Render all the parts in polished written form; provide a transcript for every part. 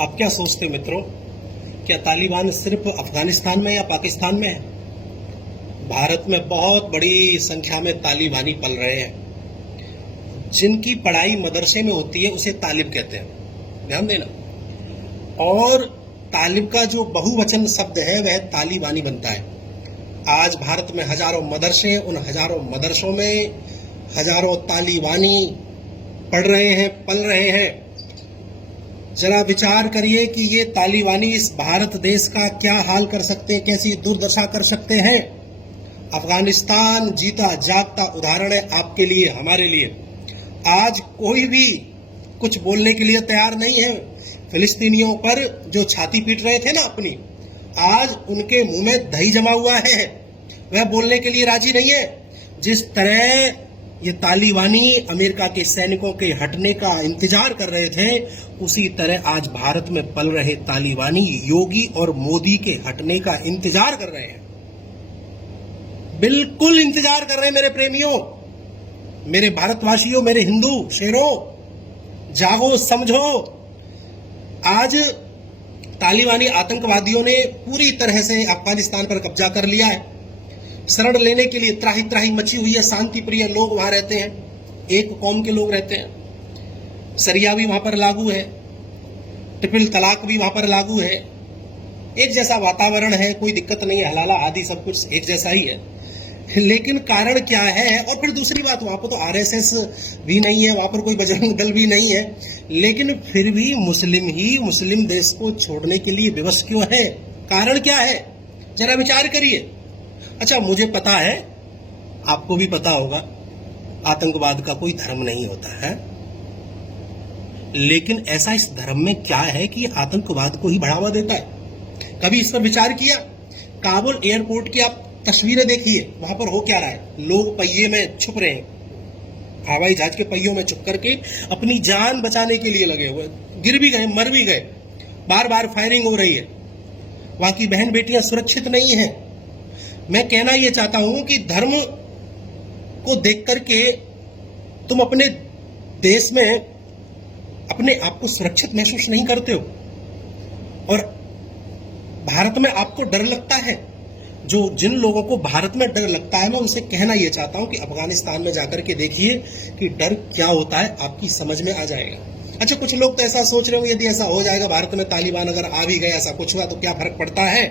आप क्या सोचते हो मित्रों, क्या तालिबान सिर्फ अफगानिस्तान में या पाकिस्तान में है? भारत में बहुत बड़ी संख्या में तालिबानी पल रहे हैं। जिनकी पढ़ाई मदरसे में होती है उसे तालिब कहते हैं, ध्यान देना। और तालिब का जो बहुवचन शब्द है वह तालिबानी बनता है। आज भारत में हजारों मदरसे, उन हजारों मदरसों में हजारों तालिबानी पढ़ रहे हैं, पल रहे हैं। जरा विचार करिए कि ये तालिबानी इस भारत देश का क्या हाल कर सकते हैं, कैसी दुर्दशा कर सकते हैं। अफगानिस्तान जीता जागता उदाहरण है आपके लिए, हमारे लिए। आज कोई भी कुछ बोलने के लिए तैयार नहीं है। फिलिस्तीनियों पर जो छाती पीट रहे थे ना अपनी, आज उनके मुंह में दही जमा हुआ है, वह बोलने के लिए राजी नहीं है। जिस तरह ये तालिबानी अमेरिका के सैनिकों के हटने का इंतजार कर रहे थे, उसी तरह आज भारत में पल रहे तालिबानी योगी और मोदी के हटने का इंतजार कर रहे हैं। बिल्कुल इंतजार कर रहे हैं मेरे प्रेमियों, मेरे भारतवासियों, मेरे हिंदू शेरों, जागो समझो। आज तालिबानी आतंकवादियों ने पूरी तरह से अफगानिस्तान पर कब्जा कर लिया है। शरण लेने के लिए त्राही त्राही मची हुई है। शांति प्रिय लोग वहां रहते हैं, एक कौम के लोग रहते हैं। सरिया भी वहां पर लागू है, ट्रिपल तलाक भी वहां पर लागू है। एक जैसा वातावरण है, कोई दिक्कत नहीं है, हलाला आदि सब कुछ एक जैसा ही है। लेकिन कारण क्या है? और फिर दूसरी बात, वहां पर तो आरएसएस भी नहीं है, वहां पर कोई बजरंग दल भी नहीं है, लेकिन फिर भी मुस्लिम ही मुस्लिम देश को छोड़ने के लिए विवश क्यों है? कारण क्या है? जरा विचार करिए। अच्छा, मुझे पता है, आपको भी पता होगा, आतंकवाद का कोई धर्म नहीं होता है, लेकिन ऐसा इस धर्म में क्या है कि आतंकवाद को ही बढ़ावा देता है? कभी इस पर विचार किया? काबुल एयरपोर्ट की आप तस्वीरें देखिए, वहां पर हो क्या रहा है। लोग पहिए में छुप रहे हैं, हवाई जहाज के पहियों में छुप करके अपनी जान बचाने के लिए लगे हुए, गिर भी गए, मर भी गए, बार बार फायरिंग हो रही है। वहां की बहन बेटियां सुरक्षित नहीं है। मैं कहना यह चाहता हूं कि धर्म को देख करके तुम अपने देश में अपने आप को सुरक्षित महसूस नहीं करते हो, और भारत में आपको डर लगता है। जिन लोगों को भारत में डर लगता है, मैं उनसे कहना यह चाहता हूं कि अफगानिस्तान में जाकर के देखिए कि डर क्या होता है, आपकी समझ में आ जाएगा। अच्छा, कुछ लोग तो ऐसा सोच रहे हो, यदि ऐसा हो जाएगा, भारत में तालिबान अगर आ भी गए, ऐसा कुछ हुआ तो क्या फर्क पड़ता है,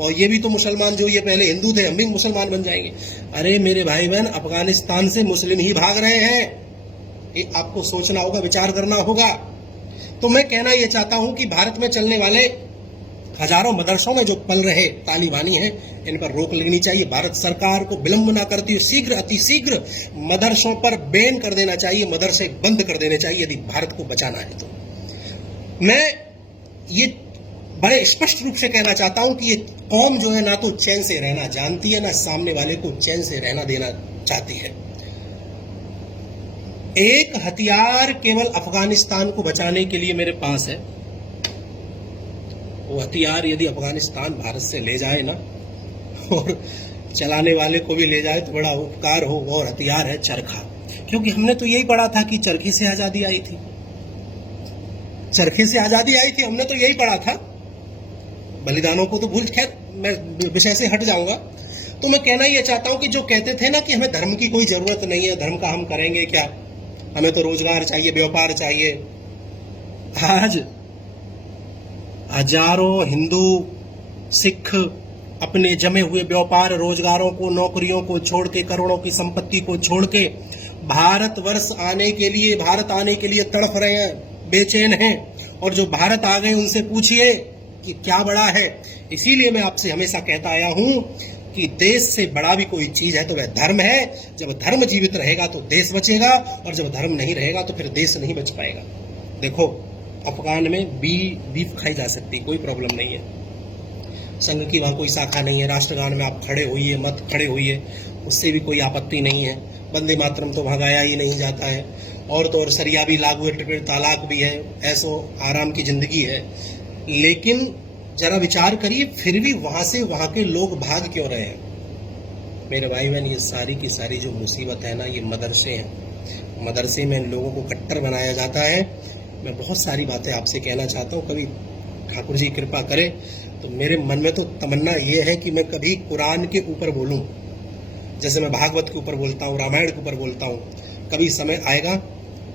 और ये भी तो मुसलमान, जो ये पहले हिंदू थे, हम भी मुसलमान बन जाएंगे। अरे मेरे भाई बहन, अफगानिस्तान से मुस्लिम ही भाग रहे हैं, ये आपको सोचना होगा, विचार करना होगा। तो मैं कहना यह चाहता हूं कि भारत में चलने वाले हजारों मदरसों में जो पल रहे तालिबानी हैं, इन पर रोक लगनी चाहिए। भारत सरकार को विलंब ना करती हुए शीघ्र, अतिशीघ्र मदरसों पर बैन कर देना चाहिए, मदरसे बंद कर देने चाहिए, यदि भारत को बचाना है तो। मैं ये बड़े स्पष्ट रूप से कहना चाहता हूं कि ये कौम जो है ना तो चैन से रहना जानती है, ना सामने वाले को चैन से रहना देना चाहती है। एक हथियार केवल अफगानिस्तान को बचाने के लिए मेरे पास है। वो हथियार यदि अफगानिस्तान भारत से ले जाए ना, और चलाने वाले को भी ले जाए तो बड़ा उपकार हो। और हथियार है चरखा, क्योंकि हमने तो यही पढ़ा था कि चरखे से आजादी आई थी, चरखे से आजादी आई थी, हमने तो यही पढ़ा था। बलिदानों को तो भूल, खैर मैं विषय से हट जाऊंगा। तो मैं कहना यह चाहता हूं कि जो कहते थे ना कि हमें धर्म की कोई जरूरत नहीं है, धर्म का हम करेंगे क्या, हमें तो रोजगार चाहिए, व्यापार चाहिए। आज हजारों हिंदू सिख अपने जमे हुए व्यापार रोजगारों को, नौकरियों को छोड़ के, करोड़ों की संपत्ति को छोड़ के भारतवर्ष आने के लिए, भारत आने के लिए तड़फ रहे हैं, बेचैन हैं। और जो भारत आ गए उनसे पूछिए कि क्या बड़ा है। इसीलिए मैं आपसे हमेशा कहता आया हूं कि देश से बड़ा भी कोई चीज है तो वह धर्म है। जब धर्म जीवित रहेगा तो देश बचेगा, और जब धर्म नहीं रहेगा तो फिर देश नहीं बच पाएगा। देखो, अफगान में बीफ खाई जा सकती, कोई प्रॉब्लम नहीं है, संघ की वहां कोई शाखा नहीं है। राष्ट्रगान में आप खड़े होइए, मत खड़े होइए, उससे भी कोई आपत्ति नहीं है। वंदे मातरम तो भगाया ही नहीं जाता है, और तो और सरिया भी लागू है, ट्रिपल तलाक भी है, ऐसो आराम की जिंदगी है। लेकिन जरा विचार करिए, फिर भी वहां से वहां के लोग भाग क्यों रहे हैं? मेरे भाई बहन, ये सारी की सारी जो मुसीबत है ना, ये मदरसे हैं। मदरसे में लोगों को कट्टर बनाया जाता है। मैं बहुत सारी बातें आपसे कहना चाहता हूँ, कभी ठाकुर जी कृपा करे तो मेरे मन में तो तमन्ना ये है कि मैं कभी कुरान के ऊपर बोलूं, जैसे मैं भागवत के ऊपर बोलता हूँ, रामायण के ऊपर बोलता हूँ। कभी समय आएगा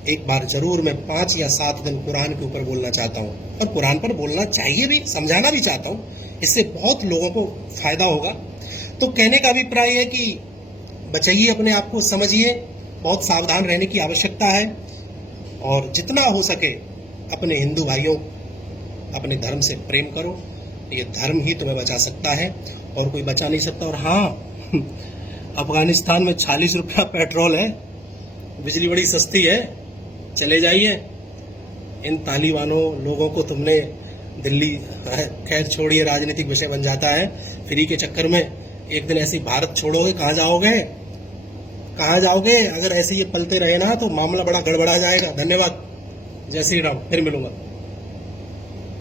एक बार जरूर मैं 5 या 7 दिन कुरान के ऊपर बोलना चाहता हूँ, और कुरान पर बोलना चाहिए भी, समझाना भी चाहता हूँ। इससे बहुत लोगों को फायदा होगा। तो कहने का अभिप्राय है कि बचाइए अपने आप को, समझिए, बहुत सावधान रहने की आवश्यकता है, और जितना हो सके अपने हिंदू भाइयों, अपने धर्म से प्रेम करो। ये धर्म ही तुम्हें बचा सकता है और कोई बचा नहीं सकता। और हाँ, अफगानिस्तान में 40 रुपया पेट्रोल है, बिजली बड़ी सस्ती है, चले जाइए। इन तालिबानों लोगों को तुमने दिल्ली, खैर छोड़िए, राजनीतिक विषय बन जाता है। फ्री के चक्कर में एक दिन ऐसे ही भारत छोड़ोगे, कहाँ जाओगे, कहाँ जाओगे? अगर ऐसे ये पलते रहे ना तो मामला बड़ा गड़बड़ा जाएगा। धन्यवाद, जय श्री राम, फिर मिलूंगा।